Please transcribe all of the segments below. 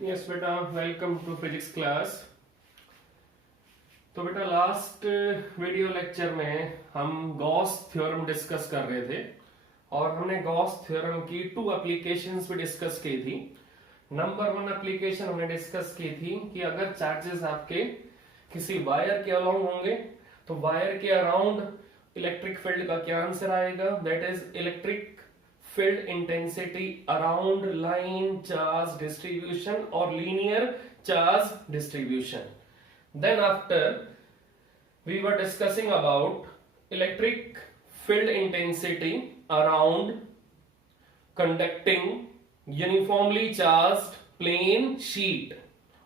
Yes बेटा, welcome to physics class. तो बेटा लास्ट वीडियो लेक्चर में हम गॉस थ्योरम डिस्कस कर रहे थे और हमने गॉस थ्योरम की 2 एप्लीकेशंस भी डिस्कस की थी। नंबर 1 एप्लीकेशन हमने डिस्कस की थी कि अगर चार्जेस आपके किसी वायर के अलोंग होंगे तो वायर के अराउंड इलेक्ट्रिक फील्ड का क्या आंसर आएगा, that is electric field intensity around line charge distribution or linear charge distribution. Then after we were discussing about electric field intensity around conducting uniformly charged plane sheet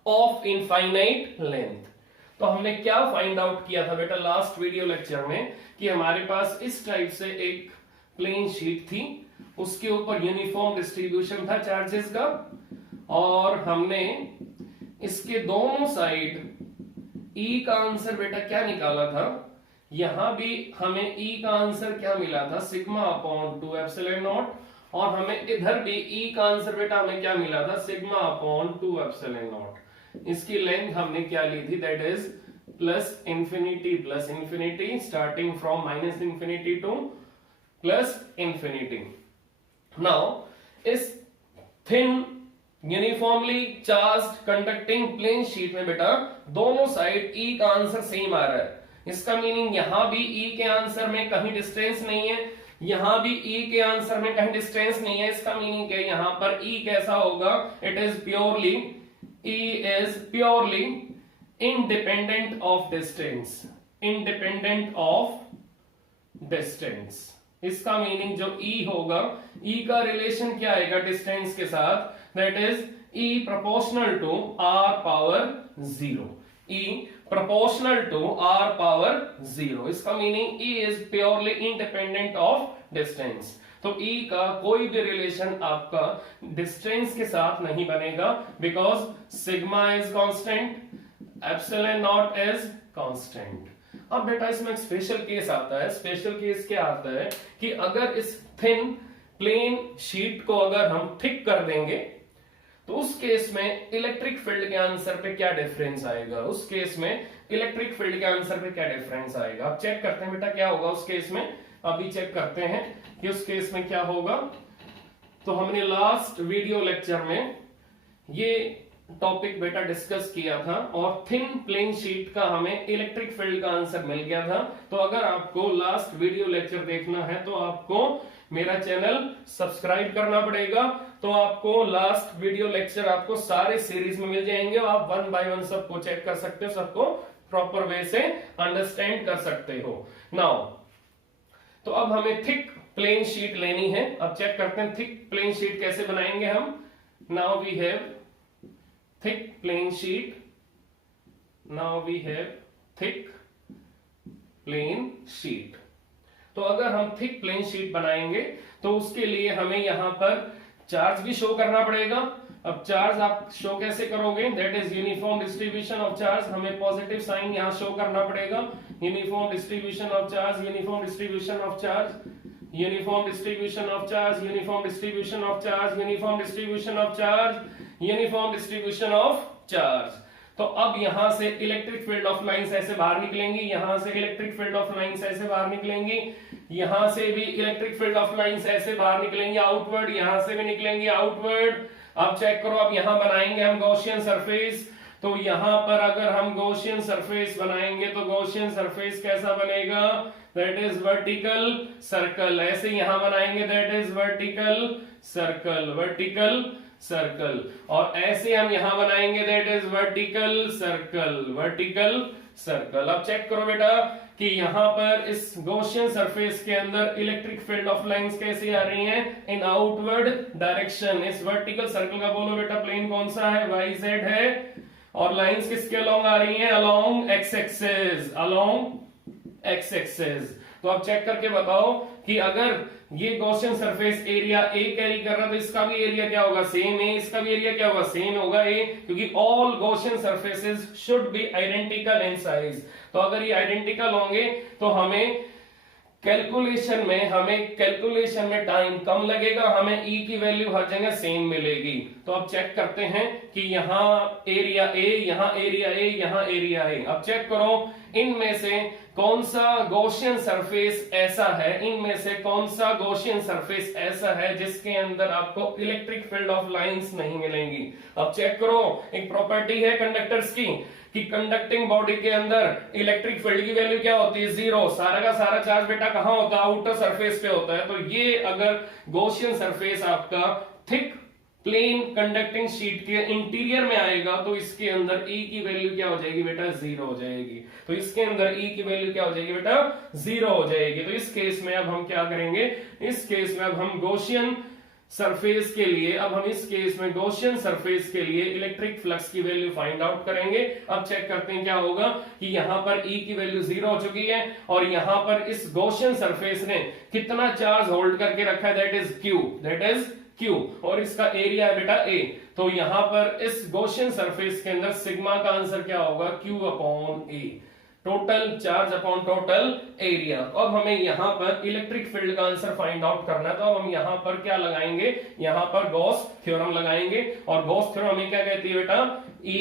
of infinite length. तो हमने क्या find out किया था बेटा last video lecture में कि हमारे पास इस टाइप से एक प्लेन शीट थी, उसके ऊपर यूनिफॉर्म डिस्ट्रीब्यूशन था चार्जेस का और हमने इसके दोनों साइड ई का आंसर बेटा क्या निकाला था। यहां भी हमें ई का आंसर क्या मिला था, सिग्मा अपॉन 2 एप्सिलॉन नॉट, और हमें इधर भी ई का आंसर बेटा हमें क्या मिला था, सिग्मा अपॉन 2 एप्सिलॉन नॉट। इसकी लेंथ हमने क्या ली थी, that is plus infinity starting from minus infinity two plus infinity. Now, इस thin uniformly charged conducting plane sheet में बेटा दोनों साइड E का आंसर सेम आ रहा है। इसका मीनिंग यहां भी E के आंसर में कहीं डिस्टेंस नहीं है, यहां भी E के आंसर में कहीं डिस्टेंस नहीं है। इसका मीनिंग क्या है, यहां पर E कैसा होगा, it is purely E is purely independent of distance, independent of distance. इसका मीनिंग जो E होगा, E का रिलेशन क्या आएगा डिस्टेंस के साथ, that is E proportional to R power 0, E proportional to R power 0। इसका meaning E is purely independent of distance. तो E का कोई भी रिलेशन आपका डिस्टेंस के साथ नहीं बनेगा, because sigma is constant, epsilon not is constant. अब बेटा इसमें एक स्पेशल केस आता है। स्पेशल केस क्या आता है कि अगर इस थिन प्लेन शीट को अगर हम थिक कर देंगे तो उस केस में इलेक्ट्रिक फील्ड के आंसर पे क्या डिफरेंस आएगा, उस केस में इलेक्ट्रिक फील्ड के आंसर पे क्या डिफरेंस आएगा। अब चेक करते हैं बेटा क्या होगा उस केस में। अभी चेक करते हैं कि उस केस में क्या होगा। तो हमने लास्ट वीडियो लेक्चर में ये टॉपिक बेटा डिस्कस किया था और थिन प्लेन शीट का हमें इलेक्ट्रिक फील्ड का आंसर मिल गया था। तो अगर आपको लास्ट वीडियो लेक्चर देखना है तो आपको मेरा चैनल सब्सक्राइब करना पड़ेगा। तो आपको लास्ट वीडियो लेक्चर आपको सारे सीरीज में मिल जाएंगे, आप 1 बाय 1 सबको चेक कर सकते हो, सबको प्रॉपर वे से अंडरस्टैंड कर सकते हो। नाउ तो अब हमें थिक प्लेन शीट लेनी है। अब चेक करते हैं थिक प्लेन शीट कैसे बनाएंगे हम। Now we have thick plane sheet. Now we have thick plane sheet. तो अगर हम thick plane sheet बनाएंगे तो उसके लिए हमें यहां पर चार्ज भी शो करना पड़ेगा। अब चार्ज आप शो कैसे करोगे, that is uniform distribution of charge. हमें पॉजिटिव साइन यहां शो करना पड़ेगा, uniform distribution of charge, uniform distribution of charge, uniform distribution of charge, uniform distribution of charge, uniform distribution of charge, uniform distribution of charge. तो अब यहां से electric field of lines ऐसे बाहर निकलेंगी, यहां से इलेक्ट्रिक फील्ड ऑफ लाइंस ऐसे बाहर निकलेंगी, यहां से भी इलेक्ट्रिक फील्ड ऑफ लाइंस ऐसे बाहर निकलेंगी आउटवर्ड, यहां से भी निकलेंगी आउटवर्ड। अब चेक करो, अब यहां बनाएंगे हम गॉसियन सरफेस। तो यहां पर अगर हम गॉसियन सरफेस बनाएंगे तो गॉसियन सरफेस कैसा बनेगा, दैट इज वर्टिकल सर्कल। ऐसे यहां बनाएंगे, that is vertical circle, vertical circle. और ऐसे हम यहां बनाएंगे, that is vertical circle, vertical circle. अब चेक करो बेटा कि यहां पर इस गॉसियन सरफेस के अंदर इलेक्ट्रिक फील्ड ऑफ लाइंस कैसी आ रही हैं, इन आउटवर्ड डायरेक्शन। इस वर्टिकल सर्कल का बोलो बेटा प्लेन कौन सा है, YZ है, और लाइंस किसके अलोंग आ रही हैं, along x axis, along x axis. तो आप चेक करके बताओ कि अगर ये Gaussian surface area A carry कर रहा है तो इसका भी एरिया क्या होगा, सेम है, इसका भी एरिया क्या होगा, सेम होगा ए, क्योंकि all Gaussian surfaces should be identical in size. तो अगर ये आइडेंटिकल होंगे तो हमें कैलकुलेशन में टाइम कम लगेगा, हमें ई की वैल्यू हर जगह सेम मिलेगी। तो अब चेक करते हैं कि यहाँ एरिया ए, यहाँ एरिया ए, यहाँ एरिया ए। अब चेक करो इनमें से कौन सा गॉसियन सरफेस ऐसा है, इनमें से कौन सा गॉसियन सरफेस ऐसा है जिसके अंदर आपको इलेक्ट्रिक फील्ड ऑफ लाइंस नहीं मिलेंगी। अब चेक करो, एक प्रॉपर्टी है कंडक्टर्स की कि कंडक्टिंग बॉडी के अंदर इलेक्ट्रिक फील्ड की वैल्यू क्या होती है, 0। सारा का सारा चार्ज बेटा कहां होता है, आउटर सरफेस पे होता है। तो ये अगर गॉसियन सरफेस आपका थिक प्लेन कंडक्टिंग शीट के इंटीरियर में आएगा तो इसके अंदर E की वैल्यू क्या हो जाएगी बेटा, 0 हो जाएगी। तो इसके अंदर E की वैल्यू क्या हो जाएगी बेटा, 0 हो जाएगी। तो इस केस में अब हम क्या करेंगे, इस केस में अब हम गॉसियन सरफेस के लिए, गॉसियन सरफेस के लिए इलेक्ट्रिक फ्लक्स की वैल्यू फाइंड आउट करेंगे। अब चेक करते हैं क्या होगा कि यहां पर E की वैल्यू 0 हो चुकी है और यहां पर इस गॉसियन सरफेस ने कितना चार्ज होल्ड करके रखा है, दैट इज Q, और इसका एरिया है बेटा A। तो यहां पर इस गॉसियन सरफेस के अंदर सिग्मा का आंसर क्या होगा, Q upon A, total charge upon total area. अब हमें यहां पर इलेक्ट्रिक फील्ड का आंसर फाइंड आउट करना है। तो अब हम यहां पर क्या लगाएंगे, यहां पर गॉस थ्योरम लगाएंगे। और गॉस थ्योरम हमें क्या कहती है बेटा, E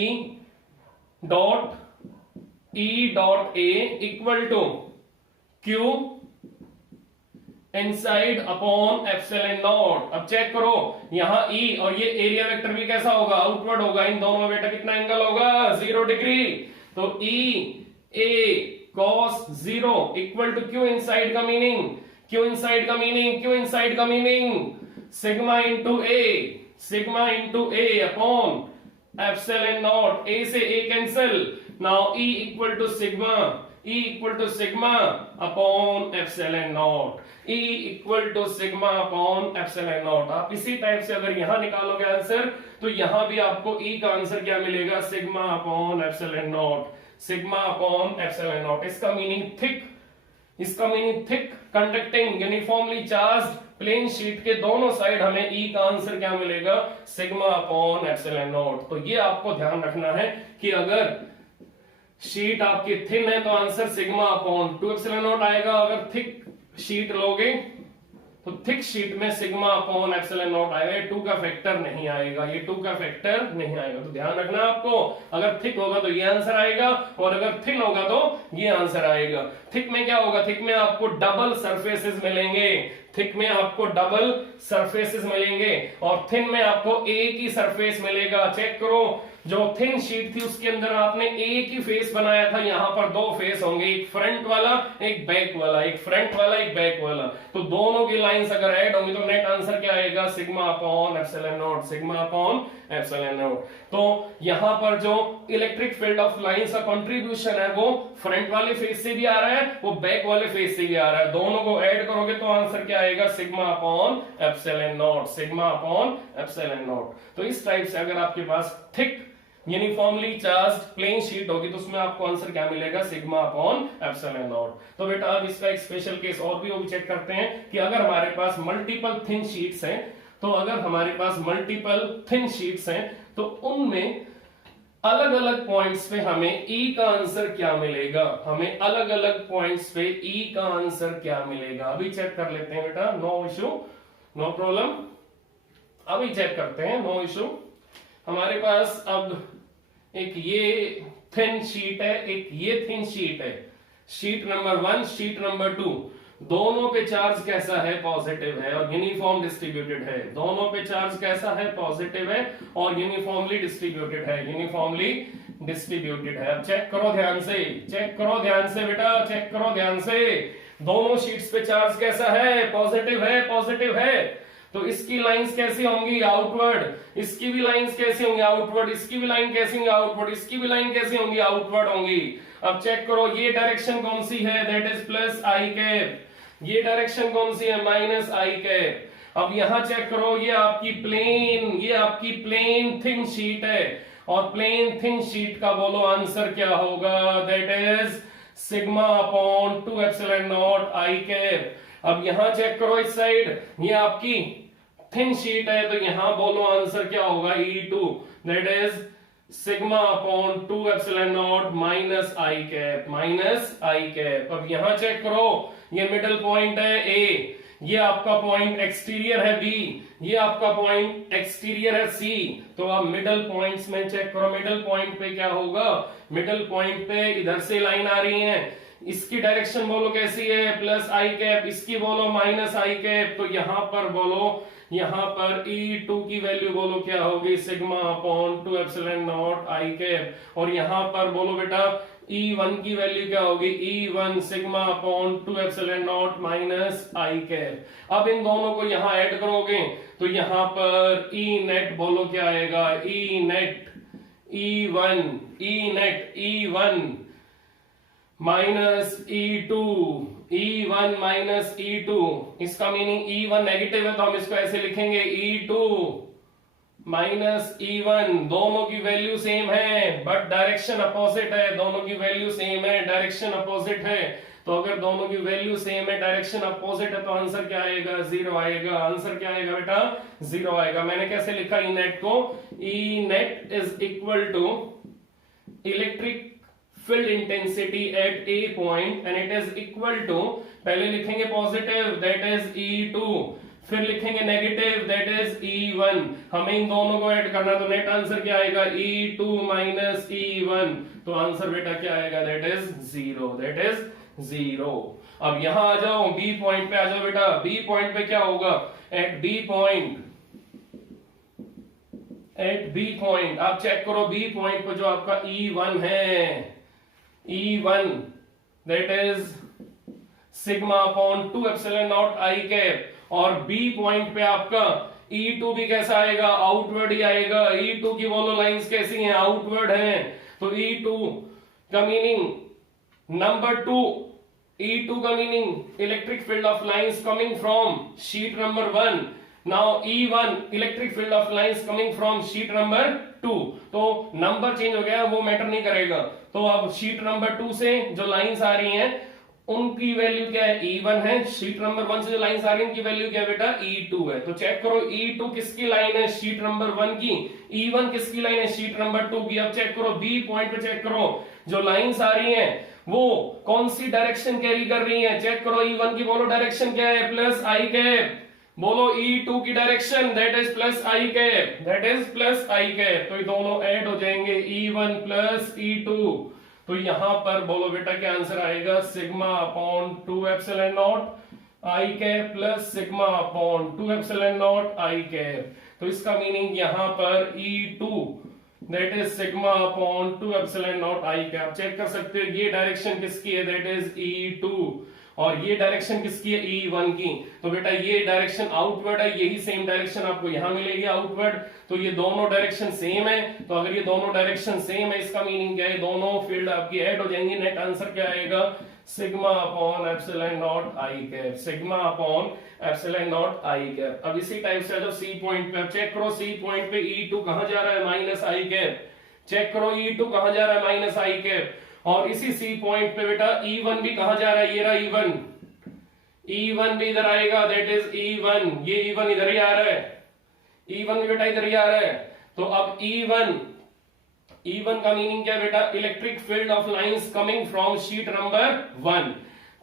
dot A equal to Q inside upon epsilon not. अब चेक करो यहां E और ये एरिया वेक्टर भी कैसा होगा, आउटवर्ड होगा। इन दोनों में बेटा कितना एंगल होगा, 0 डिग्री। तो E A cos 0 equal to Q inside का meaning sigma into A upon epsilon not. A से A cancel, now E equal to sigma upon epsilon not. E equal to sigma upon epsilon not. आप इसी type से अगर यहां निकालोगे answer तो यहां भी आपको E का आंसर क्या मिलेगा, सिग्मा अपॉन एप्सिलॉन नॉट। इसका meaning thick conducting uniformly charged plane sheet के दोनों साइड हमें E का आंसर क्या मिलेगा, सिग्मा अपॉन एप्सिलॉन नॉट। तो ये आपको ध्यान रखना है कि अगर शीट आपकी थिन है तो answer sigma upon 2 epsilon not आएगा। अगर थिक शीट लोगे तो थिक शीट में सिग्मा अपॉन एप्सिलॉन नॉट आएगा। ये 2 का फैक्टर नहीं आएगा, तो ध्यान रखना आपको, अगर थिक होगा तो ये आंसर आएगा और अगर थिन होगा तो ये आंसर आएगा। थिक में क्या होगा, थिक में आपको डबल सरफेसेस मिलेंगे और थिन में आपको एक ही सरफेस मिलेगा। चेक करो, जो थिन शीट थी उसके अंदर आपने एक ही फेस बनाया था, यहां पर 2 फेस होंगे, एक फ्रंट वाला एक बैक वाला। तो दोनों की लाइंस अगर ऐड होंगी तो नेट आंसर क्या आएगा, सिग्मा अपॉन एप्सिलॉन नॉट। तो यहां पर जो इलेक्ट्रिक फील्ड ऑफ लाइंस का कंट्रीब्यूशन है वो फ्रंट वाले फेस से भी आ रहा है, वो बैक वाले फेस से भी आ रहा है। दोनों को ऐड करोगे तो आंसर क्या आएगा, सिग्मा अपॉन एप्सिलॉन नॉट। तो इस टाइप से अगर आपके पास thick uniformly charged plane sheet होगी तो उसमें आपको आंसर क्या मिलेगा, सिग्मा अपॉन एप्सिलॉन नॉट। तो बेटा अब इसका एक स्पेशल केस और भी चेक करते हैं कि अगर हमारे पास मल्टीपल थिन शीट्स हैं तो उनमें अलग अलग पॉइंट्स पे हमें E का आंसर क्या मिलेगा, अभी चेक कर लेते हैं बेटा, नो इशू नो प्रॉब्लम। अभी चेक करते हैं, नो इशू। हमारे पास अब एक ये थिन शीट है, एक ये थिन शीट है, शीट नंबर 1 शीट नंबर 2, दोनों पे चार्ज कैसा है, पॉजिटिव है और यूनिफॉर्म डिस्ट्रीब्यूटेड है। दोनों पे चार्ज कैसा है, पॉजिटिव है और यूनिफॉर्मली डिस्ट्रीब्यूटेड है। अब चेक करो ध्यान से बेटा, चेक करो ध्यान से। दोनों शीट्स पे चार्ज कैसा है, पॉजिटिव है। तो इसकी लाइंस कैसी होंगी, आउटवर्ड। इसकी भी लाइंस कैसी होंगी, आउटवर्ड। इसकी भी लाइन कैसी होंगी, आउटवर्ड। इसकी भी लाइन कैसी होंगी, आउटवर्ड होंगी। अब चेक करो ये डायरेक्शन कौन सी है, that is plus i cap. ये डायरेक्शन कौन सी है, माइनस आई कैप। अब यहां चेक करो, ये आपकी प्लेन थिन शीट है और प्लेन थिन शीट का बोलो आंसर क्या होगा, that is sigma upon 2 epsilon not I cap. अब यहां चेक करो इस साइड, ये आपकी थिन शीट है तो यहां बोलो आंसर क्या होगा, E2, that is sigma upon 2 epsilon not minus i cap, minus i cap. अब यहां चेक करो, ये मिडिल पॉइंट है ए, ये आपका पॉइंट एक्सटीरियर है बी, ये आपका पॉइंट एक्सटीरियर है सी। तो अब मिडल पॉइंट्स में चेक करो, मिडल पॉइंट पे क्या होगा, मिडल पॉइंट पे इधर से लाइन आ रही है, इसकी डायरेक्शन बोलो कैसी है, प्लस आई कैप, इसकी बोलो माइनस आई कैप। तो यहां पर बोलो, यहां पर E2 की वैल्यू बोलो क्या होगी, sigma upon 2 epsilon not I cap. और यहां पर बोलो बेटा E1 की वैल्यू क्या होगी, E1 sigma upon 2 epsilon not minus i cap. अब इन दोनों को यहां ऐड करोगे तो यहां पर E नेट बोलो क्या आएगा, E net E1, E net E1 minus E2, E1 minus E2। इसका मीनिंग E1 नेगेटिव है तो हम इसको ऐसे लिखेंगे E2 माइनस E1। दोनों की वैल्यू सेम है बट डायरेक्शन अपोजिट है, दोनों की वैल्यू सेम है, डायरेक्शन अपोजिट है। तो अगर दोनों की वैल्यू सेम है, डायरेक्शन अपोजिट है, तो आंसर क्या आएगा, 0 आएगा। आंसर क्या आएगा बेटा, 0 आएगा। मैंने कैसे लिखा ई नेट को, E net is equal to electric field intensity at a point and it is equal to, पहले लिखेंगे पॉजिटिव दैट इज E2, फिर लिखेंगे नेगेटिव दैट इज E1। हमें इन दोनों को ऐड करना, तो नेट आंसर क्या आएगा, E2 माइनस E1। तो आंसर बेटा क्या आएगा, दैट इज 0, दैट इज 0। अब यहां आ जाओ, बी पॉइंट पे आ जाओ बेटा। बी पॉइंट पे क्या होगा, at B point, at B point आप चेक करो, बी पॉइंट पे जो आपका E1 है, E1 that is sigma upon 2 epsilon not I cap. और B पॉइंट पे आपका E2 भी कैसा आएगा, आउटवर्ड ही आएगा। E2 की बोलो लाइंस कैसी हैं, आउटवर्ड हैं। तो E2 का मीनिंग नंबर 2, E2 का meaning electric field of lines coming from sheet number 1। Now E1 electric field of lines coming from sheet number 2। तो नंबर चेंज हो गया, वो मैटर नहीं करेगा। तो अब शीट नंबर 2 से जो लाइंस आ रही हैं उनकी वैल्यू क्या है, E1 है। शीट नंबर 1 से जो लाइंस आ रही है उनकी वैल्यू क्या है बेटा, E2 है। तो चेक करो E2 किसकी लाइन है, शीट नंबर 1 की, E1 किसकी लाइन है, शीट नंबर 2 की। अब चेक करो बी पॉइंट पे, चेक करो जो लाइंस आ रही हैं वो कौन सी डायरेक्शन कैरी कर रही हैं। चेक करो E1 की बोलो डायरेक्शन क्या है, प्लस आई कैप। बोलो E2 की direction that is plus i cap, that is plus i cap. तो ये दोनों ऐड हो जाएंगे, E1 प्लस E2। तो यहां पर बोलो बेटा क्या आंसर आएगा, sigma upon 2 epsilon not I cap plus sigma upon 2 epsilon not I cap. तो इसका मीनिंग यहां पर E2 that is sigma upon 2 epsilon not I cap. Check कर सकते हो ये डायरेक्शन किसकी है, दैट इज E2, और ये डायरेक्शन किसकी है, E1 की। तो बेटा ये डायरेक्शन आउटवर्ड है, यही सेम डायरेक्शन आपको यहां मिलेगी आउटवर्ड। तो ये दोनों डायरेक्शन सेम है। तो अगर ये दोनों डायरेक्शन सेम है इसका मीनिंग क्या है, दोनों फील्ड आपकी ऐड हो जाएंगी। नेट आंसर क्या आएगा, sigma upon epsilon not I cap, sigma upon epsilon not I cap. अब इसी टाइप से जो सी पॉइंट पे चेक करो, सी पॉइंट पे E2 कहां जा रहा है, माइनस आई कैप। चेक करो E2 कहां जा रहा है, माइनस आई कैप। और इसी सी पॉइंट पे बेटा E1 भी कहां जा रहा है, ये रहा E1, E1 भी इधर आएगा, दैट इज E1, ये E1 इधर ही आ रहा है, E1 भी बेटा इधर ही आ रहा है। तो अब E1 का मीनिंग क्या है बेटा, electric field of lines coming from sheet number 1।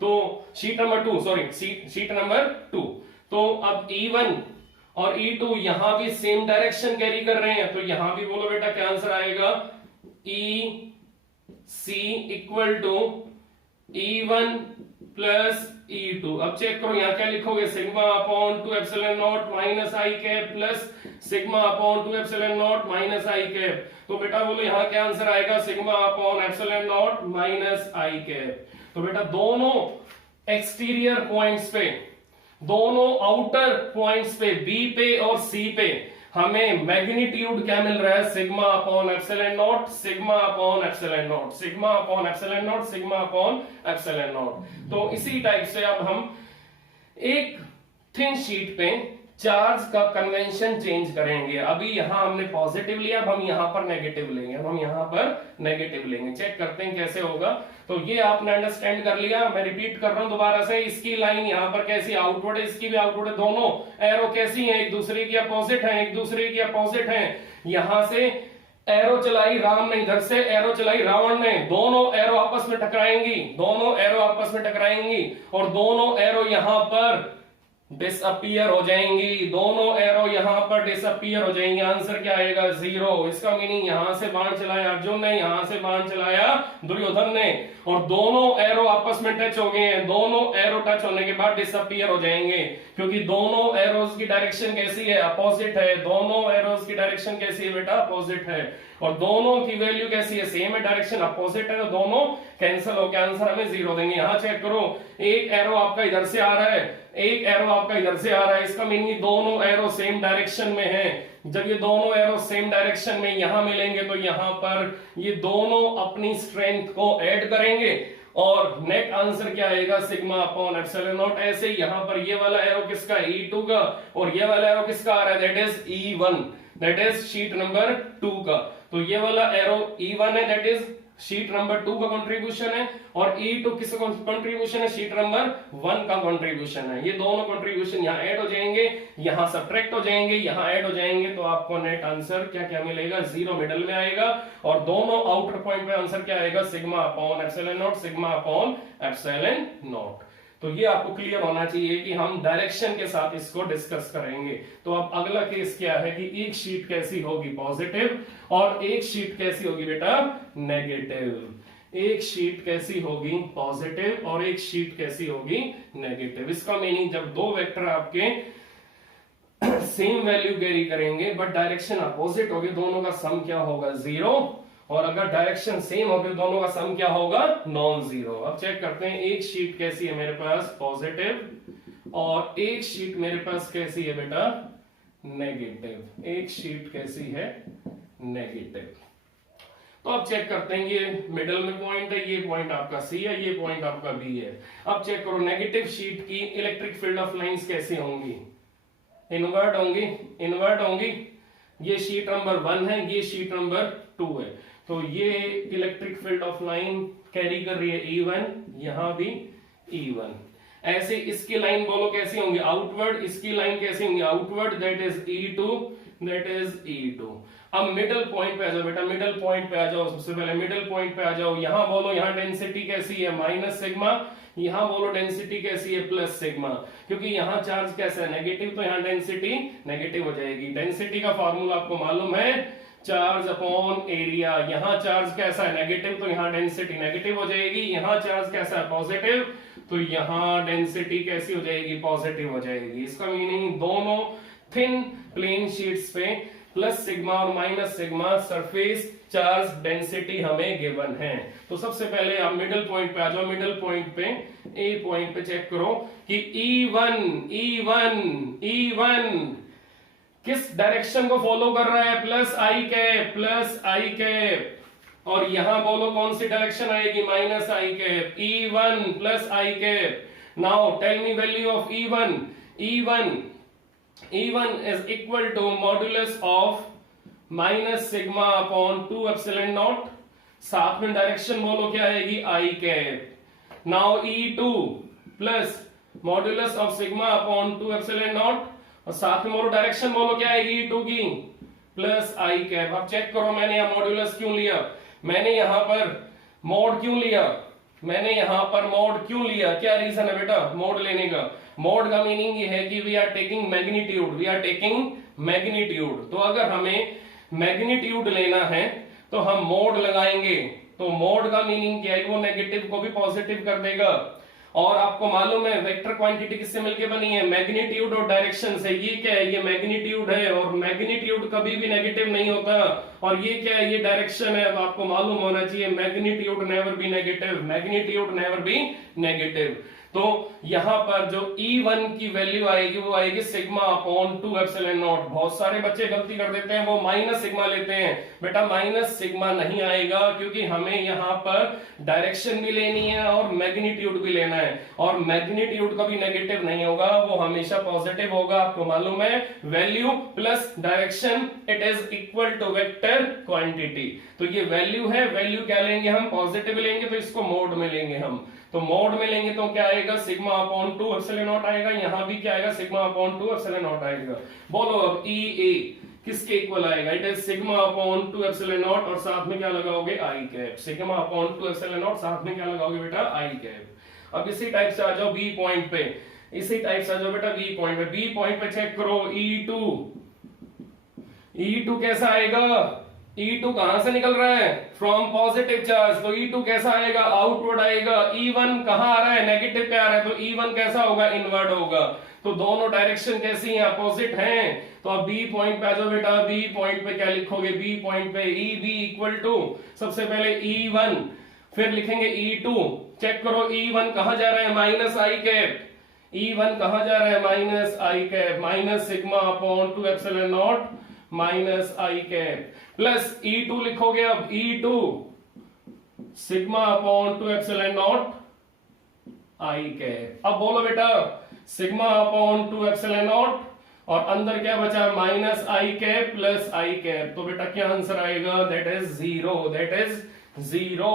तो sheet number 2, sorry sheet number 2। तो अब E1 और E2 यहां भी सेम डायरेक्शन कैरी कर रहे हैं। तो यहां भी बोलो बेटा क्या आंसर आएगा, EC equal to E1 plus E2। अब चेक करो यहां क्या लिखोगे, sigma upon 2 epsilon not minus i cap plus sigma upon 2 epsilon not minus i cap. तो बेटा बोलो यहां क्या आंसर आएगा, sigma upon epsilon not minus i cap. तो बेटा दोनों एक्सटीरियर पॉइंट्स पे, दोनों आउटर पॉइंट्स पे, बी पे और सी पे हमें मैग्नीट्यूड क्या मिल रहा है, sigma upon epsilon not, sigma upon epsilon not, sigma upon epsilon not, sigma upon epsilon not. तो इसी टाइप से अब हम एक थिन शीट पे चार्ज का कन्वेंशन चेंज करेंगे। अभी यहां हमने पॉजिटिव लिया, अब हम यहां पर नेगेटिव लेंगे, अब हम यहां पर नेगेटिव लेंगे। चेक करते हैं कैसे होगा। तो ये आपने अंडरस्टैंड कर लिया, मैं रिपीट कर रहा हूं दोबारा से। इसकी लाइन यहां पर कैसी आउटवर्ड है, इसकी भी आउटवर्ड है, दोनों एरो कैसी हैं, एक दूसरे की अपोजिट है, एक दूसरे की अपोजिट है। यहां से एरो चलाई राम ने, इधर से एरो चलाई रावण ने, दोनों एरो आपस में टकराएंगी, दोनों एरो आपस में टकराएंगी और दोनों एरो यहां पर डिसअपियर हो जाएंगी, दोनों एरो यहां पर डिसअपियर हो जाएंगे। आंसर क्या आएगा? 0। इसका मीनिंग यहां से बाण चलाया अर्जुन ने, यहां से बाण चलाया दुर्योधन ने और दोनों एरो आपस में टच हो गए हैं। दोनों एरो टच होने के बाद डिसअपियर हो जाएंगे क्योंकि दोनों एरोज की डायरेक्शन कैसी है? अपोजिट है। दोनों एरोज की डायरेक्शन कैसी है बेटा? अपोजिट है। और दोनों की वैल्यू कैसी है? सेम है, डायरेक्शन अपोजिट है, तो दोनों कैंसिल होकर आंसर हमें 0 देंगे। यहां चेक करो, एक एरो आपका इधर से आ रहा है, एक एरो आपका इधर से आ रहा है, इसका मीनिंग दोनों एरो सेम डायरेक्शन में हैं। जब ये दोनों एरो सेम डायरेक्शन में यहां मिलेंगे तो यहां पर ये दोनों अपनी स्ट्रेंथ को ऐड करेंगे और नेट आंसर क्या आएगा? Sigma upon epsilon not. ऐसे यहां पर ये वाला एरो किसका? E2 का, और ये वाला एरो किसका आ रहा है? That is E1, that is sheet number 2 का। तो ये वाला एरो E1 है, दैट इज शीट नंबर 2 का कंट्रीब्यूशन है, और E2 किसका कंट्रीब्यूशन है? शीट नंबर 1 का कंट्रीब्यूशन है। ये दोनों कंट्रीब्यूशन यहाँ ऐड हो जाएंगे, यहाँ सब्ट्रैक्ट हो जाएंगे, यहाँ ऐड हो जाएंगे, तो आपको नेट आंसर क्या क्या मिलेगा? 0 मिडल में आएगा और दोनों आउटर पॉइंट पे आंसर क्या आएगा? Sigma upon epsilon not, sigma upon epsilon not. तो ये आपको क्लियर होना चाहिए कि हम डायरेक्शन के साथ इसको डिस्कस करेंगे। तो अब अगला केस क्या है कि एक शीट कैसी होगी? पॉजिटिव, और एक शीट कैसी होगी बेटा? नेगेटिव। एक शीट कैसी होगी? पॉजिटिव, और एक शीट कैसी होगी? नेगेटिव। इसका मीनिंग जब दो वेक्टर आपके सेम वैल्यू कैरी करेंगे बट डायरेक्शन अपोजिट होगी, दोनों का सम क्या होगा? 0। और अगर डायरेक्शन सेम होगी दोनों का सम क्या होगा? Non zero. अब चेक करते हैं, एक शीट कैसी है मेरे पास? पॉजिटिव, और एक शीट मेरे पास कैसी है बेटा? नेगेटिव। एक शीट कैसी है? नेगेटिव। तो अब चेक करते हैं, ये मिडल में पॉइंट है, ये पॉइंट आपका सी है, ये पॉइंट आपका बी है। अब चेक करो, नेगेटिव शीट की इलेक्ट्रिक फील्ड ऑफ लाइंस कैसी होंगी? इनवर्ट होंगी, इनवर्ट होंगी। ये शीट नंबर 1 है, ये शीट नंबर 2 है, तो ये electric field of line carry कर रही है E1, यहां भी E1। ऐसे इसकी लाइन बोलो कैसी होंगी? आउटवर्ड। इसकी लाइन कैसी होंगी? Outward, that is E2, that is E2। अब मिडल पॉइंट पे आ जाओ बेटा, मिडल पॉइंट पे आ जाओ। सबसे पहले मिडल पॉइंट पे आ जाओ। यहां बोलो, यहां डेंसिटी कैसी है? Minus sigma. यहां बोलो डेंसिटी कैसी है? Plus sigma. क्योंकि यहां चार्ज कैसा है? नेगेटिव, तो यहां डेंसिटी नेगेटिव हो जाएगी। डेंसिटी का फॉर्मूला आपको मालूम है, चार्ज अपॉन एरिया। यहां चार्ज कैसा है? नेगेटिव, तो यहां डेंसिटी नेगेटिव हो जाएगी। यहां चार्ज कैसा है? पॉजिटिव, तो यहां डेंसिटी कैसी हो जाएगी? पॉजिटिव हो जाएगी। इसका मीनिंग दोनों थिन प्लेन शीट्स पे प्लस सिग्मा और minus sigma surface charge density हमें गिवन है। तो सबसे पहले आप मिडल पॉइंट पे आ जाओ। मिडल पॉइंट पे, ए पॉइंट पे चेक करो कि E1 किस डायरेक्शन को फॉलो कर रहा है? Plus i cap, plus i cap. और यहां बोलो कौन सी डायरेक्शन आएगी? Minus i cap. E1 plus i cap. Now tell me value of E1। E1 is equal to modulus of minus sigma upon 2 epsilon naught. साथ में direction बोलो क्या आएगी? I cap. Now E2 plus modulus of sigma upon 2 epsilon not, और साथ में बोलो direction बोलो क्या आएगी? E2 की प्लस आई कैप। अब चेक करो, मैंने यहां मॉड्यूलस क्यों लिया? मैंने यहां पर मोड क्यों लिया? मैंने यहां पर मोड क्यों लिया? क्या रीजन है बेटा मोड लेने का? मोड का मीनिंग ये है कि we are taking magnitude, we are taking magnitude. तो अगर हमें मैग्नीट्यूड लेना है तो हम मोड लगाएंगे। तो मोड का मीनिंग क्या है? वो नेगेटिव को भी पॉजिटिव कर देगा। और आपको मालूम है वेक्टर क्वांटिटी किससे मिलके बनी है? मैग्नीट्यूड और डायरेक्शन से। ये क्या है? ये मैग्नीट्यूड है, और मैग्नीट्यूड कभी भी नेगेटिव नहीं होता। और ये क्या है? ये डायरेक्शन है। तो आपको मालूम होना चाहिए magnitude never be negative, magnitude never be negative. तो यहां पर जो E1 की वैल्यू आएगी वो आएगी सिग्मा अपॉन 2 एप्सिलॉन नॉट। बहुत सारे बच्चे गलती कर देते हैं, वो माइनस सिग्मा लेते हैं। बेटा माइनस सिग्मा नहीं आएगा, क्योंकि हमें यहां पर डायरेक्शन भी लेनी है और मैग्नीट्यूड भी लेना है, और मैग्नीट्यूड कभी नेगेटिव नहीं होगा, वो हमेशा पॉजिटिव होगा। आपको मालूम है value plus direction it is equal to vector quantity. तो ये वैल्यू है, वैल्यू क्या लेंगे हम? पॉजिटिव लेंगे, तो इसको मोड में लेंगे हम। तो मोड में लेंगे तो क्या आएगा? सिग्मा अपॉन 2 एप्सिलॉन नॉट आएगा। यहां भी क्या आएगा? सिग्मा अपॉन 2 एप्सिलॉन नॉट आएगा। बोलो अब किसके इक्वल आएगा, it is sigma upon 2 epsilon not और साथ में क्या लगाओगे i cap, sigma upon 2 epsilon naught साथ में क्या लगाओगे बेटा आई कैप। अब इसी टाइप से आ जाओ बी पॉइंट पे, इसी टाइप से आ जाओ बेटा बी पॉइंट पे, बी पॉइंट पे चेक करो E2, E2 कैसा आएगा, E2 कहां से निकल रहा है, फ्रॉम पॉजिटिव चार्ज, तो E2 कैसा आएगा, आउटवर्ड आएगा। E1 कहां आ रहा है, नेगेटिव पे आ रहा है, तो E1 कैसा होगा, इनवर्ड होगा। तो दोनों डायरेक्शन कैसी हैं, अपोजिट हैं। तो अब बी पॉइंट पे आ जाओ बेटा, बी पॉइंट पे क्या लिखोगे, बी पॉइंट पे EB इक्वल टू सबसे पहले E1, फिर लिखेंगे E2, चेक करो E1 कहां जा रहा है, माइनस आई कैप, E1 कहां जा रहा है, minus i cap, minus sigma upon 2 epsilon not minus i cap, plus E2 लिखोगे, अब E2 sigma upon 2 epsilon not I cap. अब बोलो बेटा सिग्मा अपॉन 2 एप्सिलॉन नॉट और अंदर क्या बचा, minus i cap plus i cap, तो बेटा क्या आंसर आएगा, that is zero, that is zero.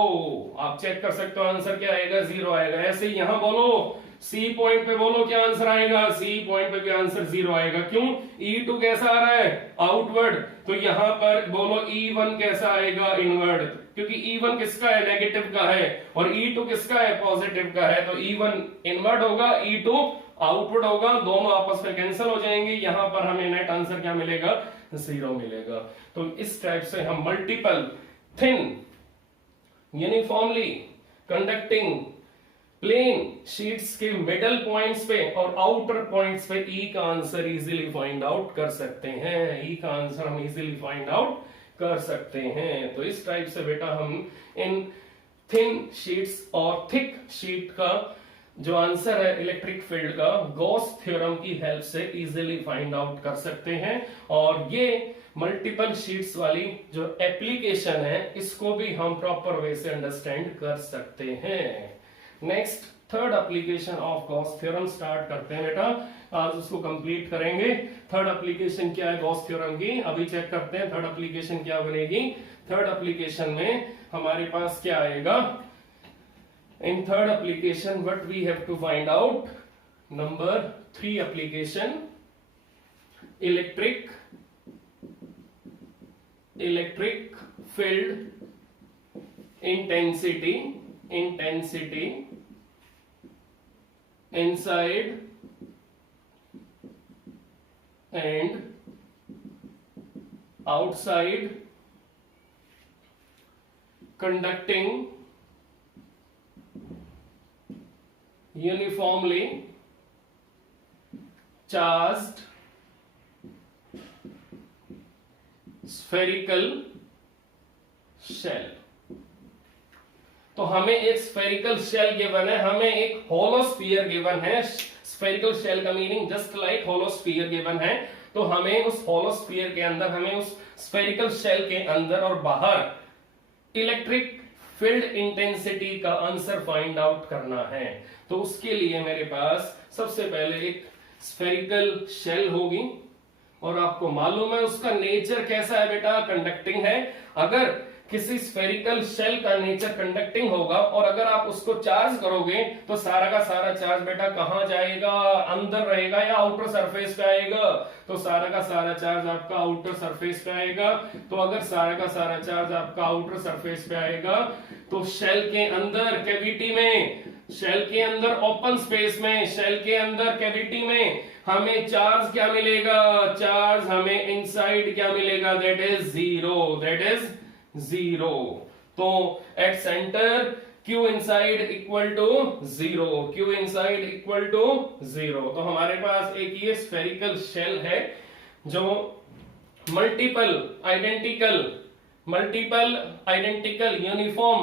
आप चेक कर सकते हो आंसर क्या आएगा, जीरो आएगा। ऐसे ही यहां बोलो सी पॉइंट पे बोलो क्या आंसर आएगा, सी पॉइंट पे भी आंसर जीरो आएगा। क्यों, E2 कैसा आ रहा है, आउटवर्ड, तो यहां पर बोलो E1 कैसा आएगा, इनवर्ड, क्योंकि E1 किसका है, नेगेटिव का है, और E2 किसका है, पॉजिटिव का है, तो E1 इनवर्ड होगा, E2 आउटवर्ड होगा, दोनों आपस में कैंसिल हो जाएंगे। यहां पर हमें नेट आंसर क्या मिलेगा, जीरो मिलेगा। तो इस टाइप से हम multiple thin uniformly conducting plane sheets के मिडल पॉइंट्स पे और आउटर पॉइंट्स पे ई का आंसर इजीली फाइंड आउट कर सकते हैं, ई का आंसर हम इजीली फाइंड आउट कर सकते हैं। तो इस टाइप से बेटा हम इन थिन शीट्स और थिक शीट का जो आंसर है इलेक्ट्रिक फील्ड का गॉस थ्योरम की हेल्प से इजीली फाइंड आउट कर सकते हैं। और ये मल्टीपल शीट्स वाली जो एप्लीकेशन है इसको भी हम प्रॉपर वे से अंडरस्टैंड कर सकते हैं। Next third application of Gauss theorem start करते हैं बेटा, आज उसको कंप्लीट करेंगे। थर्ड एप्लीकेशन क्या है गॉस थ्योरम की, अभी चेक करते हैं थर्ड एप्लीकेशन क्या बनेगी। थर्ड एप्लीकेशन में हमारे पास क्या आएगा, in third application what we have to find out, number 3 application electric field intensity inside and outside conducting uniformly charged spherical shell। तो हमें एक स्फेरिकल शेल गिवन है, हमें एक होलोस्फीयर गिवन है। स्फेरिकल शेल का मीनिंग जस्ट लाइक होलोस्फीयर गिवन है, तो हमें उस होलोस्फीयर के अंदर, हमें उस स्फेरिकल शेल के अंदर और बाहर इलेक्ट्रिक फील्ड इंटेंसिटी का आंसर फाइंड आउट करना है। तो उसके लिए मेरे पास सबसे पहले एक स्फेरिकल शेल होगी और आपको मालूम है उसका नेचर कैसा है बेटा, कंडक्टिंग है। अगर किसी स्फेरिकल शेल का नेचर कंडक्टिंग होगा और अगर आप उसको चार्ज करोगे तो सारा का सारा चार्ज बेटा कहां जाएगा, अंदर रहेगा या आउटर सरफेस पे आएगा, तो सारा का सारा चार्ज आपका आउटर सरफेस पे आएगा। तो अगर सारा का सारा चार्ज आपका आउटर सरफेस पे आएगा तो शेल के अंदर कैविटी में, शेल के अंदर ओपन स्पेस में, शेल के अंदर कैविटी में हमें चार्ज क्या मिलेगा, चार्ज हमें इनसाइड क्या मिलेगा, that is zero, that is zero. तो at centre Q inside equal to zero, Q inside equal to zero. तो हमारे पास एक ये स्फेरिकल शेल है जो मल्टीपल आइडेंटिकल यूनिफॉर्म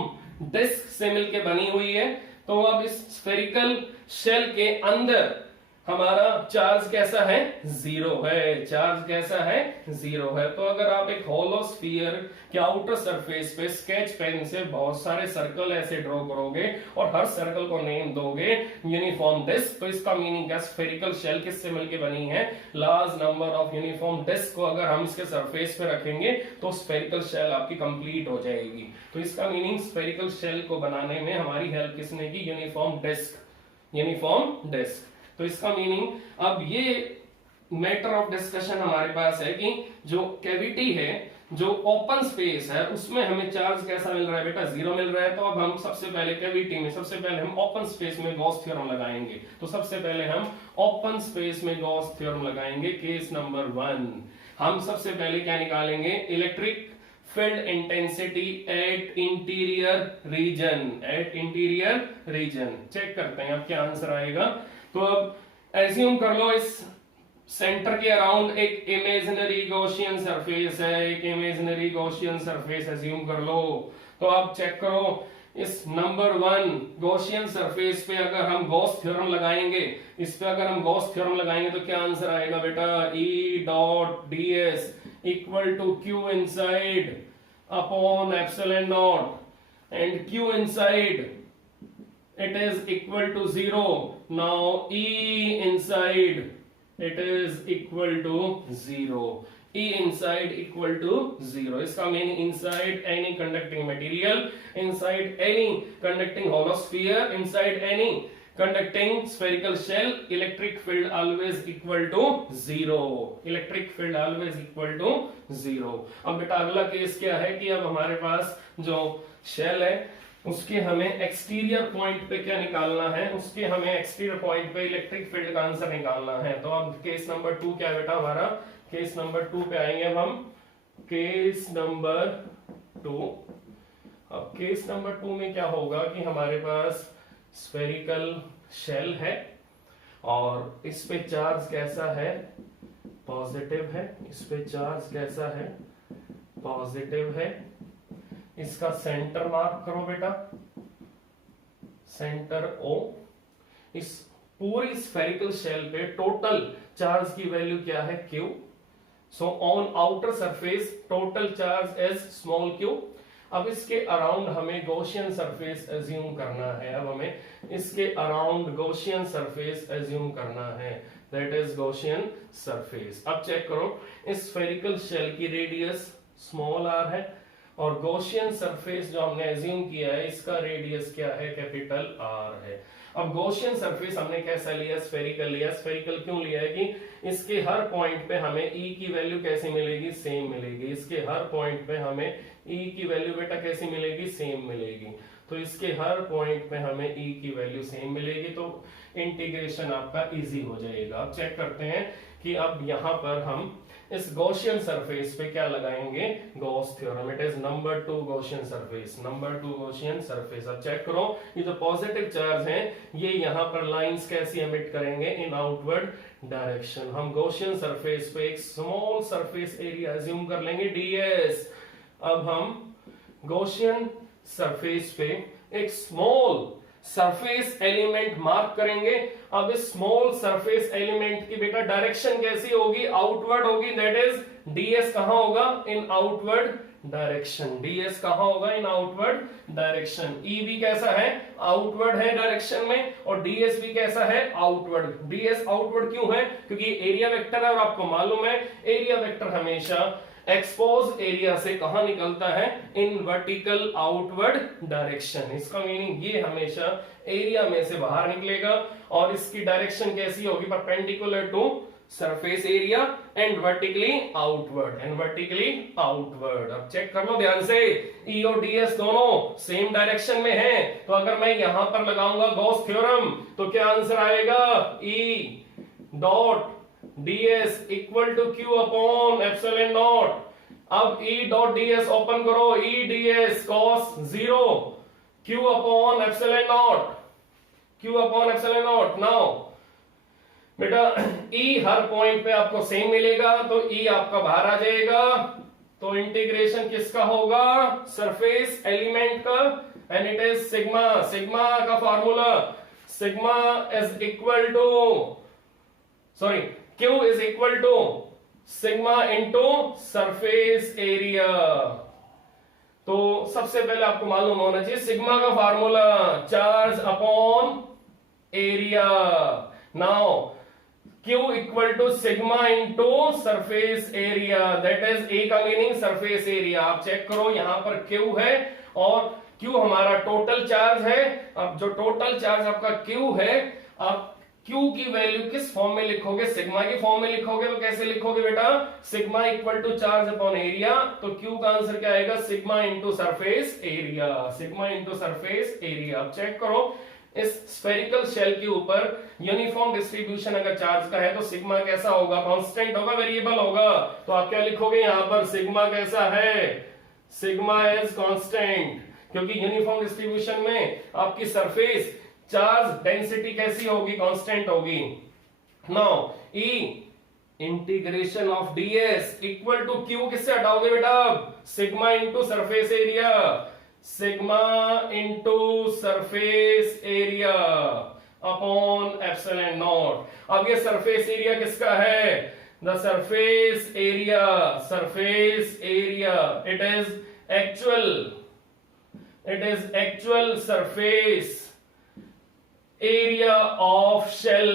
डिस्क से मिलके बनी हुई है। तो अब इस स्फेरिकल शेल के अंदर हमारा चार्ज कैसा है, जीरो है, चार्ज कैसा है, जीरो है। तो अगर आप एक होलो स्फीयर के आउटर सरफेस पे स्केच पेन से बहुत सारे सर्कल ऐसे ड्रॉ करोगे और हर सर्कल को नेम दोगे यूनिफॉर्म डिस्क, तो इसका मीनिंग है स्फेरिकल शेल किससे मिलके बनी है, large number of uniform disc को अगर हम इसके सरफेस पे रखेंगे तो स्फेरिकल शेल आपकी कंप्लीट हो जाएगी। तो इसका मीनिंग स्फेरिकल शेल को बनाने में हमारी हेल्प किसने की, यूनिफॉर्म डिस्क। तो इसका मीनिंग अब ये मैटर ऑफ डिस्कशन हमारे पास है कि जो कैविटी है, जो ओपन स्पेस है, उसमें हमें चार्ज कैसा मिल रहा है बेटा, 0 मिल रहा है। तो अब हम सबसे पहले कैविटी में, सबसे पहले हम ओपन स्पेस में गॉस थ्योरम लगाएंगे। तो सबसे पहले हम ओपन स्पेस में गॉस थ्योरम लगाएंगे। केस नंबर 1 हम सबसे पहले क्या निकालेंगे, electric field intensity at interior region, at interior region. Check करते हैं अब क्या आंसर आएगा। तो अब एज्यूम कर लो इस सेंटर के अराउंड एक इमेजिनरी गॉसियन सरफेस है, एक इमेजिनरी गॉसियन सरफेस एज्यूम कर लो। तो अब चेक करो, इस नंबर 1 गॉसियन सरफेस पे अगर हम गॉस थ्योरम लगाएंगे, इस पे अगर हम गॉस थ्योरम लगाएंगे तो क्या आंसर आएगा बेटा, E dot ds equal to Q inside upon epsilon not and Q inside it is equal to 0. Now E inside it is equal to 0. E inside equal to 0. इसका meaning inside any conducting material, inside any conducting hollow sphere, inside any conducting spherical shell, electric field always equal to 0. Electric field always equal to 0. अब बेटा अगला case क्या है कि अब हमारे पास जो शेल है उसके हमें एक्सटीरियर पॉइंट पे क्या निकालना है, उसके हमें एक्सटीरियर पॉइंट पे इलेक्ट्रिक फील्ड का आंसर निकालना है। तो अब केस नंबर 2 क्या है बेटा हमारा, केस नंबर 2 पे आएंगे अब हम। केस नंबर 2, अब केस नंबर 2 में क्या होगा कि हमारे पास स्फेरिकल शेल है और इस पे चार्ज कैसा है, पॉजिटिव है। इस पे चार्ज कैसा है, पॉजिटिव है। इसका सेंटर मार्क करो बेटा, सेंटर O। इस पूरी स्फेरिकल शेल पे टोटल चार्ज की वैल्यू क्या है, Q। So on outer surface total charge is small q। अब इसके अराउंड हमें गॉसियन सरफेस एज्यूम करना है। अब हमें इसके अराउंड गॉसियन सरफेस एज्यूम करना है, दैट इज गॉसियन सरफेस। अब चेक करो, इस स्फेरिकल शेल की रेडियस स्मॉल r है और गॉसियन सरफेस जो हमने एज्यूम किया है इसका रेडियस क्या है, कैपिटल R है। अब गॉसियन सरफेस हमने कैसा लिया, स्फेरिकल लिया। स्फेरिकल क्यों लिया है कि इसके हर पॉइंट पे हमें E की वैल्यू कैसे मिलेगी, सेम मिलेगी। इसके हर पॉइंट पे हमें E की वैल्यू बेटा कैसी मिलेगी, सेम मिलेगी। तो इसके हर पॉइंट पे हमें E की वैल्यू सेम मिलेगी, तो इंटीग्रेशन आपका इजी हो जाएगा। अब चेक करते हैं कि अब यहां पर हम इस गॉसियन सरफेस पे क्या लगाएंगे, Gauss theorem. It is number 2 Gaussian surface, number 2 Gaussian surface. अब चेक करो, ये जो पॉजिटिव चार्ज हैं ये यहां पर लाइंस कैसी एमिट करेंगे, इन आउटवर्ड डायरेक्शन। हम गॉसियन सरफेस पे एक स्मॉल सरफेस एरिया एज्यूम कर लेंगे ds। अब हम गॉसियन सरफेस पे एक स्मॉल सरफेस एलिमेंट मार्क करेंगे। अब इस स्मॉल सरफेस एलिमेंट की बेटा डायरेक्शन कैसी होगी, आउटवर्ड होगी, दैट इज ds कहां होगा, इन आउटवर्ड डायरेक्शन। ds कहां होगा, इन आउटवर्ड डायरेक्शन। E भी कैसा है, आउटवर्ड है डायरेक्शन में, और ds भी कैसा है, आउटवर्ड। ds आउटवर्ड क्यों है, क्योंकि एरिया वेक्टर है और आपको मालूम है एरिया वेक्टर हमेशा एक्सपोज एरिया से कहां निकलता है, इन वर्टिकल आउटवर्ड डायरेक्शन। इसका मीनिंग ये हमेशा एरिया में से बाहर निकलेगा और इसकी डायरेक्शन कैसी होगी, perpendicular to surface area and vertically outward, and vertically outward. अब चेक कर लो ध्यान से, E और ds दोनों सेम डायरेक्शन में हैं, तो अगर मैं यहां पर लगाऊंगा गॉस थ्योरम तो क्या आंसर आएगा, E dot ds equal to Q upon epsilon not. अब E डॉट ds ओपन करो, E ds cos 0 Q upon epsilon not, Q upon epsilon not. Now बेटा E हर पॉइंट पे आपको सेम मिलेगा, तो E आपका बाहर आ जाएगा। तो इंटीग्रेशन किसका होगा, सरफेस एलिमेंट का, and it is sigma. Sigma का formula, sigma is equal to, sorry Q is equal to sigma into surface area। तो सबसे पहले आपको मालूम होना चाहिए सिग्मा का formula, charge upon area. Now Q equal to sigma into surface area, that is A का मीनिंग सरफेस एरिया। आप चेक करो यहां पर Q है और Q हमारा टोटल चार्ज है। अब जो टोटल चार्ज आपका Q है, अब Q की वैल्यू किस फॉर्म में लिखोगे, सिग्मा की फॉर्म में लिखोगे। तो कैसे लिखोगे बेटा, sigma equal to charge upon area. तो Q का आंसर क्या आएगा, sigma into surface area, sigma into surface area. अब चेक करो, इस स्फेरिकल शेल के ऊपर यूनिफॉर्म डिस्ट्रीब्यूशन अगर चार्ज का है तो सिग्मा कैसा होगा, कांस्टेंट होगा, वेरिएबल होगा। तो आप क्या लिखोगे यहां पर, सिग्मा कैसा है, सिग्मा इज कांस्टेंट, क्योंकि यूनिफॉर्म डिस्ट्रीब्यूशन में आपकी सरफेस चार्ज डेंसिटी कैसी होगी, कांस्टेंट होगी। Now E integration of ds equal to Q, किससे हटाओगे बेटा, sigma into surface area, sigma into surface area upon epsilon not. अब ये सरफेस एरिया किसका है, the surface area, surface area it is actual surface area of shell.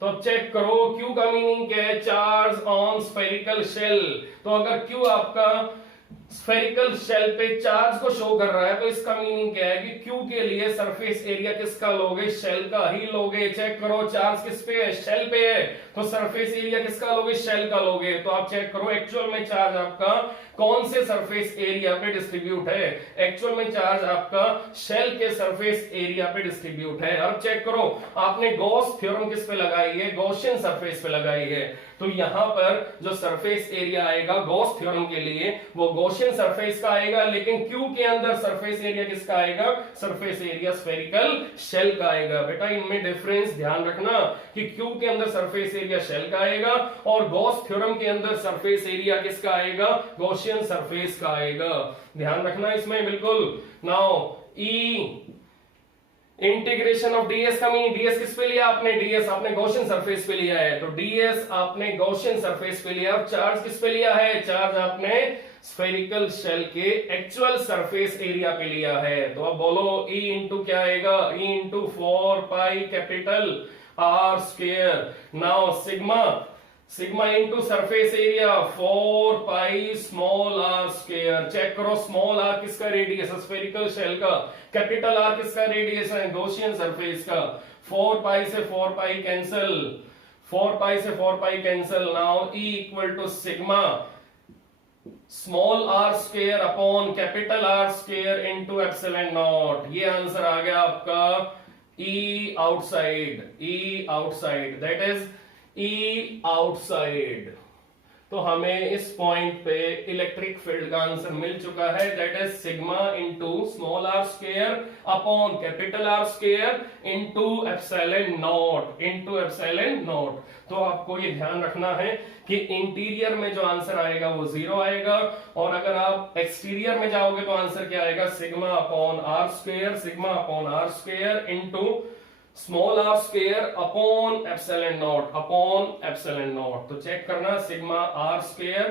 तो अब check करो, Q का मीनिंग क्या है, चार्ज ऑन स्फेरिकल शेल। तो अगर Q आपका स्फेरिकल शेल पे चार्ज को शो कर रहा है तो इसका मीनिंग क्या है कि Q के लिए सरफेस एरिया किसका लोगे, शेल का ही लोगे। चेक करो, चार्ज किस पे है, शेल पे है, तो सरफेस एरिया किसका लोगे, शेल का लोगे। तो आप चेक करो, एक्चुअल में चार्ज आपका कौन से सरफेस एरिया पे डिस्ट्रीब्यूट है, एक्चुअल में चार्ज आपका शेल के सरफेस एरिया पे डिस्ट्रीब्यूट है। अब चेक करो, आपने गॉस थ्योरम किस पे लगाई है, गॉसियन सरफेस पे लगाई है। तो यहां पर जो सरफेस एरिया आएगा गॉस थ्योरम के लिए वो गॉसियन सरफेस का आएगा, लेकिन Q के अंदर सरफेस एरिया किसका आएगा, सरफेस एरिया स्फेरिकल शेल का आएगा। बेटा इनमें डिफरेंस ध्यान रखना कि Q के अंदर सरफेस एरिया शेल का आएगा और गॉस थ्योरम के अंदर सरफेस एरिया किसका आएगा, गॉसियन सरफेस का आएगा। ध्यान रखना इसमें बिल्कुल। Now E integration of ds का मीनिंग, ds किस पे लिया आपने, ds आपने गॉसियन सरफेस पे लिया है, तो ds आपने गॉसियन सरफेस पे लिया। और चार्ज किस पे लिया है, चार्ज आपने स्फेरिकल शेल के एक्चुअल सरफेस एरिया पे लिया है। तो अब बोलो E इंटू क्या आएगा, E into 4 pi capital R square. Now sigma into surface area 4 pi small r square. Check करो, स्मॉल r किसका रेडियस है, स्फेरिकल शेल का, कैपिटल R किसका रेडियस है, गॉसियन सरफेस का। 4 पाई से 4 पाई कैंसिल, 4 पाई से 4 pi cancel. Now E equal to sigma small r square upon capital R square into epsilon not. ये answer आ गया आपका E outside, that is E outside. तो हमें इस पॉइंट पे इलेक्ट्रिक फील्ड का आंसर मिल चुका है, that is sigma into small r square upon capital R square into epsilon not. तो आपको ये ध्यान रखना है कि इंटीरियर में जो आंसर आएगा वो 0 आएगा, और अगर आप एक्सटीरियर में जाओगे तो आंसर क्या आएगा, sigma upon r square into small r square upon epsilon not. तो चेक करना, sigma r square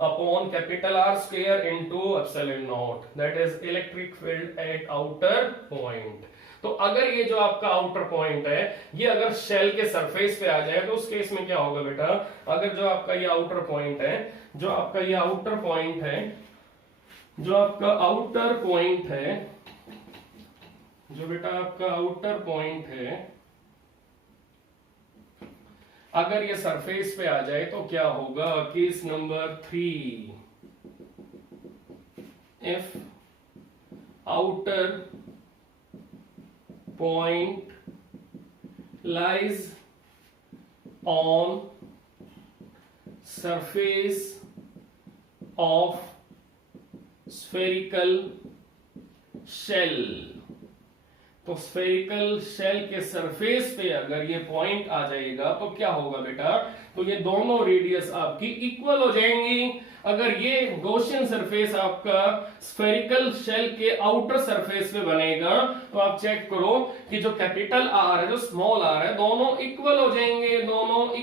upon capital R square into epsilon not, that is electric field eight outer point. तो अगर ये जो आपका आउटर पॉइंट है ये अगर शेल के सरफेस पे आ जाए तो उस केस में क्या होगा बेटा, अगर जो आपका ये आउटर पॉइंट है, जो आपका आउटर पॉइंट है, अगर ये सरफेस पे आ जाए तो क्या होगा, case number 3, if outer point lies on surface of spherical shell. तो स्फेरिकल शेल के सरफेस पे अगर ये पॉइंट आ जाएगा तो क्या होगा बेटा, तो ये दोनों रेडियस आपकी इक्वल हो जाएंगी। अगर ये गॉसियन सरफेस आपका स्फेरिकल शेल के आउटर सरफेस पे बनेगा तो आप चेक करो कि जो कैपिटल R है, जो स्मॉल r है, दोनों इक्वल हो जाएंगे, दोनों अगर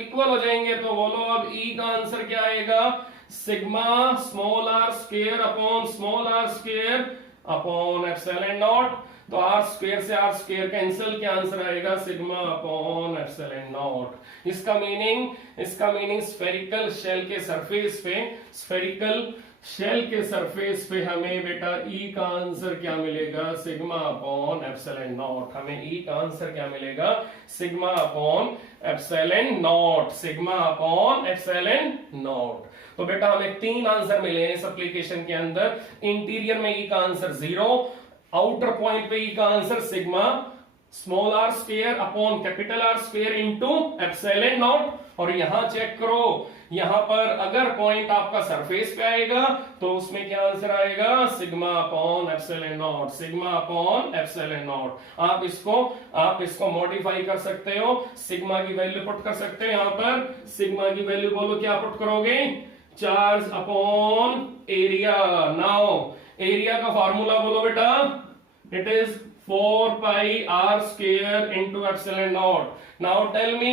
इक्वल हो जाएंगे तो बोलो अब E का आंसर क्या आएगा, sigma small r square upon small r square upon epsilon not. तो r स्क्वायर से r स्क्वायर कैंसिल, क्या आंसर आएगा, सिग्मा अपॉन एप्सिलॉन नॉट। इसका मीनिंग स्फेरिकल शेल के सरफेस पे स्फेरिकल शेल के सरफेस पे हमें बेटा ई का आंसर क्या मिलेगा, सिग्मा अपॉन एप्सिलॉन नॉट। हमें ई का आंसर क्या मिलेगा, sigma upon epsilon not, sigma upon epsilon not. तो बेटा हमें 3 आंसर मिले हैं इस एप्लीकेशन के अंदर। इंटीरियर में ई का आंसर 0, आउटर पॉइंट पे ई का answer sigma small R square upon capital R square into epsilon not. और यहां चेक करो, यहां पर अगर पॉइंट आपका सरफेस पे आएगा तो उसमें क्या आंसर आएगा, sigma upon epsilon not, sigma upon epsilon not. आप इसको मॉडिफाई कर सकते हो, सिग्मा की वैल्यू पुट कर सकते हो। यहां पर सिग्मा की वैल्यू बोलो, क्या पुट करोगे, charge upon area. Now area का फॉर्मूला बोलो बेटा, it is 4 pi r square into epsilon naught. Now tell me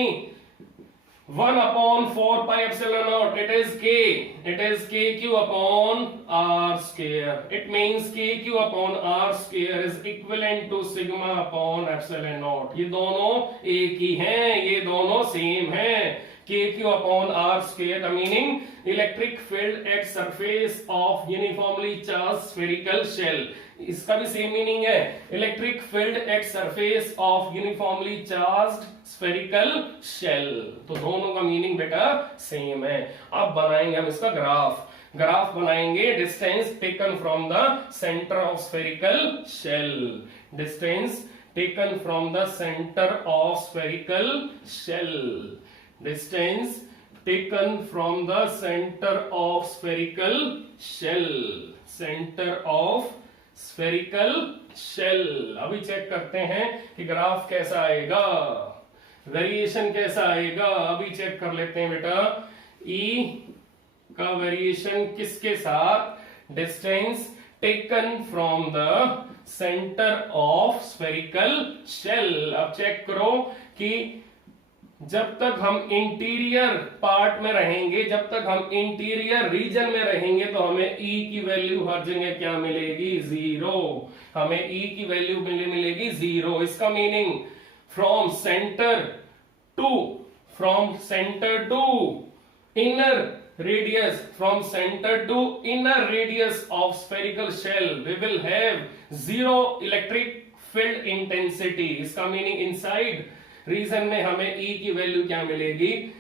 1 upon 4 pi epsilon naught, it is k, it is kq upon r square. It means kq upon r square is equivalent to sigma upon epsilon naught. ये दोनों एक ही हैं, ये दोनों same हैं। kq upon r square का meaning electric field at surface of uniformly charge spherical shell, इसका भी सेम मीनिंग है, electric field at surface of uniformly charged spherical shell. तो दोनों का मीनिंग बेटा सेम है। अब बनाएंगे हम इसका ग्राफ बनाएंगे, distance taken from the centre of spherical shell, distance taken from the centre of spherical shell, distance taken from the center of spherical shell, center of spherical shell। अभी check करते हैं कि ग्राफ कैसा आएगा, variation कैसा आएगा। अभी check कर लेते हैं बेटा, E का वेरिएशन किसके साथ, distance taken from the centre of spherical shell. अब चेक करो कि जब तक हम इंटीरियर पार्ट में रहेंगे, जब तक हम इंटीरियर रीजन में रहेंगे तो हमें E की वैल्यू हर जगह क्या मिलेगी, 0। हमें E की वैल्यू मिलेगी 0। इसका meaning from centre to inner radius, from center to inner radius of spherical shell we will have 0 electric field intensity। इसका मीनिंग इनसाइड रीजन में हमें E की वैल्यू क्या मिलेगी,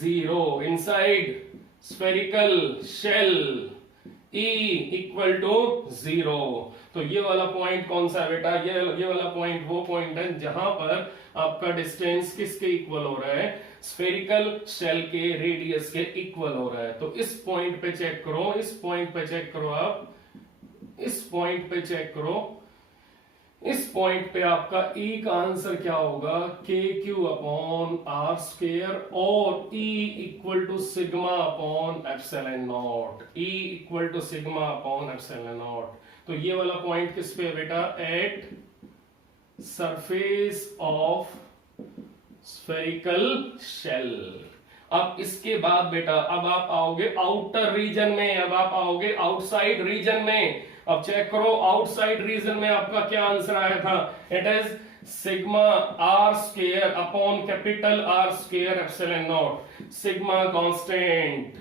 0। Inside spherical shell E equal to 0। तो ये वाला point कौन सा बेटा, ये वाला पॉइंट वो पॉइंट है जहां पर आपका डिस्टेंस किसके इक्वल हो रहा है, स्फेरिकल शेल के रेडियस के इक्वल हो रहा है। तो इस पॉइंट पे चेक करो, इस पॉइंट पे चेक करो, आप इस पॉइंट पे चेक करो, इस पॉइंट पे आपका E का आंसर क्या होगा, KQ अपॉन R स्क्वायर और E equal to sigma upon epsilon not, E equal to sigma upon epsilon not. तो ये वाला पॉइंट किस पे है बेटा, at surface of spherical shell. अब इसके बाद बेटा अब आप आओगे आउटर रीजन में, अब आप आओगे आउटसाइड रीजन में। अब चेक करो आउटसाइड रीजन में आपका क्या आंसर आया था, it is sigma R square upon capital R square epsilon not. Sigma constant,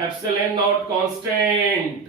epsilon not constant,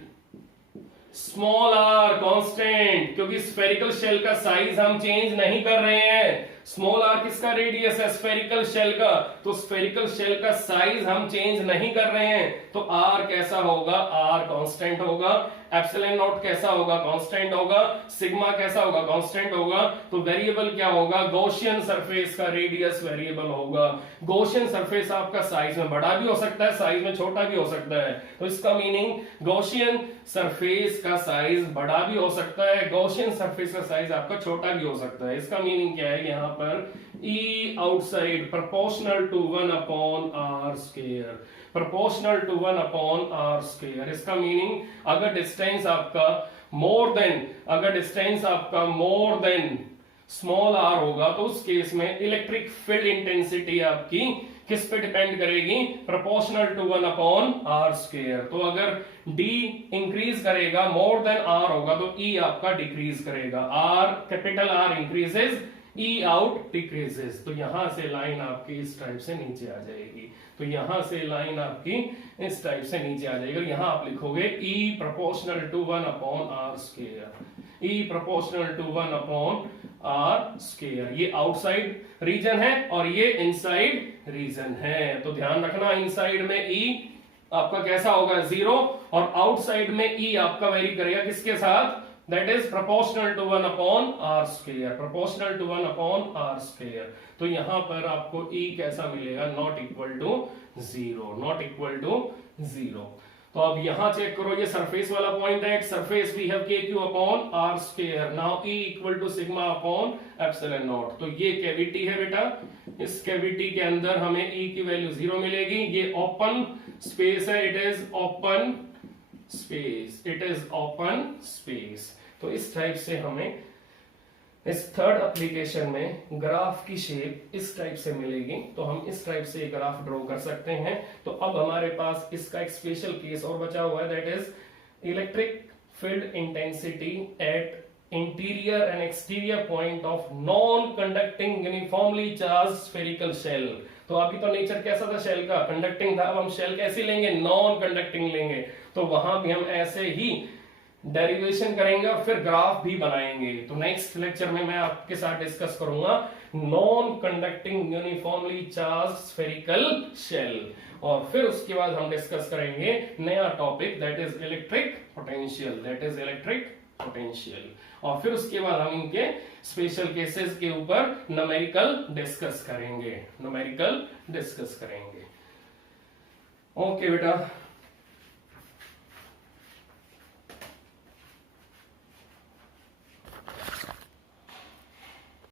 small R constant, क्योंकि स्फेरिकल शेल का साइज हम चेंज नहीं कर रहे हैं। स्मॉल आर किसका रेडियस है, स्फेरिकल शेल का, तो स्फेरिकल शेल का साइज हम चेंज नहीं कर रहे हैं, तो आर कैसा होगा, आर कांस्टेंट होगा। एप्सिलॉन नॉट कैसा होगा, कांस्टेंट होगा। सिग्मा कैसा होगा, कांस्टेंट होगा। तो वेरिएबल क्या होगा, गॉसियन सरफेस का रेडियस वेरिएबल होगा। गॉसियन सरफेस आपका साइज में बड़ा भी हो सकता है, साइज में छोटा भी हो सकता है। तो इसका मीनिंग गॉसियन सरफेस का साइज बड़ा भी हो सकता है, गॉसियन सरफेस का साइज आपका छोटा भी हो सकता है। इसका मीनिंग क्या है, यहाँ पर E outside proportional to 1 upon r square, proportional to 1 upon r square। इसका मीनिंग अगर डिस्टेंस आपका मोर देन स्मॉल r होगा तो उस केस में इलेक्ट्रिक फील्ड इंटेंसिटी आपकी किस पे डिपेंड करेगी, proportional to 1 upon r square. तो अगर d इंक्रीज करेगा, मोर देन r होगा तो E आपका डिक्रीज करेगा, capital R increases, E out decreases. तो यहां से लाइन आपकी इस टाइप से नीचे आ जाएगी। तो यहां से लाइन आपकी इस टाइप से नीचे आ जाएगी। यहां आप लिखोगे E proportional to 1 upon R square, E proportional to 1 upon R square. ये आउटसाइड रीजन है और ये इनसाइड रीजन है, तो ध्यान रखना इनसाइड में E आपका कैसा होगा 0 और आउटसाइड में E आपका वेरी करेगा किसके साथ, that is proportional to 1 upon R square, proportional to 1 upon R square. तो यहां पर आपको E कैसा मिलेगा, not equal to 0, not equal to 0। तो अब यहां चेक करो, ये सरफेस वाला पॉइंट है, surface we have KQ upon R square, now E equal to sigma upon epsilon not. तो ये कैविटी है बेटा, इस कैविटी के अंदर हमें E की वैल्यू 0 मिलेगी। ये ओपन स्पेस है, it is open space, it is open space. तो इस टाइप से हमें इस थर्ड एप्लीकेशन में ग्राफ की शेप इस टाइप से मिलेगी। तो हम इस टाइप से ग्राफ ड्रॉ कर सकते हैं। तो अब हमारे पास इसका एक स्पेशल केस और बचा हुआ है, that is electric field intensity at interior and exterior point of non conducting uniformly charge spherical shell. तो अभी तो नेचर कैसा था शेल का, कंडक्टिंग था। अब हम शेल कैसी लेंगे, नॉन कंडक्टिंग लेंगे। तो वहां भी हम ऐसे ही डेरिवेशन करेंगे और फिर ग्राफ भी बनाएंगे। तो नेक्स्ट लेक्चर में मैं आपके साथ डिस्कस करूंगा non conducting uniformly charge spherical shell, और फिर उसके बाद हम डिस्कस करेंगे नया topic that is electric potential, that is electric potential. और फिर उसके बाद हम इनके स्पेशल केसेस के ऊपर न्यूमेरिकल डिस्कस करेंगे, न्यूमेरिकल डिस्कस करेंगे। ओके बेटा।